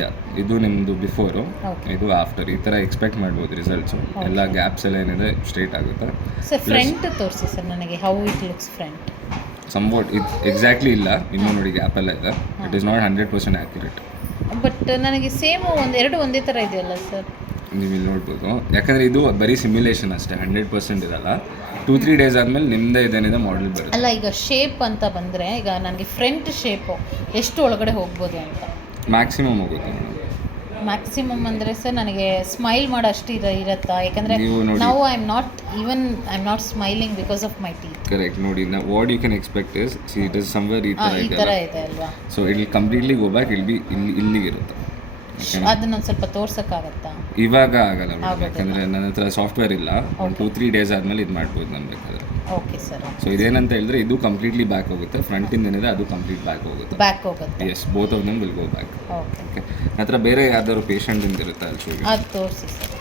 ಯಾ ಇದು ನಿಮ್ಮದು before, Okay. ಇದು ಆಫ್ಟರ್. ಈ ಥರ ಎಕ್ಸ್ಪೆಕ್ಟ್ ಮಾಡ್ಬೋದು ರಿಸಲ್ಟ್ಸು. ಎಲ್ಲ ಗ್ಯಾಪ್ಸ್ ಎಲ್ಲ ಏನಿದೆ ಸ್ಟ್ರೇಟ್ ಆಗುತ್ತೆ. ಸರ್ ಫ್ರಂಟ್ ತೋರಿಸಿ ಸರ್ ನನಗೆ, ಹೌ ಇಟ್ ಲುಕ್ಸ್ ಫ್ರಂಟ್. ಸಂವಾಟ್ ಇದು ಎಕ್ಸಾಕ್ಟ್ಲಿ ಇಲ್ಲ, ಇನ್ನೂ ನೋಡಿ ಗ್ಯಾಪ್ ಎಲ್ಲ ಇದೆ. It is not 100% accurate. But ನನಗೆ ಸೇಮು ಒಂದೇ ಥರ ಇದೆಯಲ್ಲ ಸರ್. ನೀವು ಇಲ್ಲಿ ನೋಡ್ಬೋದು, ಯಾಕಂದರೆ ಇದು ಬರೀ ಸಿಮ್ಯುಲೇಷನ್ ಅಷ್ಟೇ, 100% ಇರಲ್ಲ. 2-3 ಡೇಸ್ ಆದಮೇಲೆ ನಿಮ್ಮದೇ ಇದೇನಿದೆ ಮಾಡೆಲ್ ಬರುತ್ತೆ. ಅಲ್ಲ, ಈಗ ಶೇಪ್ ಅಂತ ಬಂದರೆ ಈಗ ನನಗೆ ಫ್ರಂಟ್ ಶೇಪು ಎಷ್ಟು ಒಳಗಡೆ ಹೋಗ್ಬೋದು ಅಂತ. ಮ್ಯಾಕ್ಸಿಮಮ್ ಹೋಗುತ್ತೆ ಮೇಡಮ್. ಮ್ಯಾಕ್ಸಿಮಮ್ ಅಂದರೆ ಸರ್ ನನಗೆ ಸ್ಮೈಲ್ ಮಾಡೋ ಅಷ್ಟು ಇರುತ್ತಾ? ಯಾಕಂದರೆ ನೀವು ನೋಡಿ. ನಾವು I am not smiling because of my teeth. Correct. ನೋಡಿ, what you can expect is, see it is somewhere ಈ ಥರ ಈ ಥರ ಇದೆ ಅಲ್ವಾ? So it will completely go back, I'll be ಇಲ್ಲಿಗಿರುತ್ತೆ. ಅದನ್ನೊಂದು ಸ್ವಲ್ಪ ತೋರ್ಸೋಕ್ಕಾಗತ್ತಾ? ಇವಾಗ ಆಗಲ್ಲ ಮೇಡಮ್, ಯಾಕಂದರೆ ನನ್ನ ಹತ್ರ ಸಾಫ್ಟ್ವೇರ್ ಇಲ್ಲ. 2-3 ಡೇಸ್ ಆದಮೇಲೆ ಇದು ಮಾಡ್ಬೋದು ನಾನು ಬೇಕಾದ್ರೆ. Okay sir. ಸೊ ಇದೇನಂತ ಹೇಳಿದ್ರೆ, ಇದು ಕಂಪ್ಲೀಟ್ಲಿ ಬ್ಯಾಕ್ ಹೋಗುತ್ತೆ. ಫ್ರಂಟಿಂದ ಏನಿದೆ ಅದು ಕಂಪ್ಲೀಟ್ ಬ್ಯಾಕ್ ಹೋಗುತ್ತೆ. ಬ್ಯಾಕ್ ಹೋಗುತ್ತೆ. Yes, both of them will go back. Okay, okay. ನನ್ನ ಹತ್ರ ಬೇರೆ ಯಾವ್ದಾದ್ರು ಪೇಷಂಟಿಂದ ಇರುತ್ತೆ ಅಲ್ಲಿ ಅದು ತೋರಿಸಿ ಸರ್.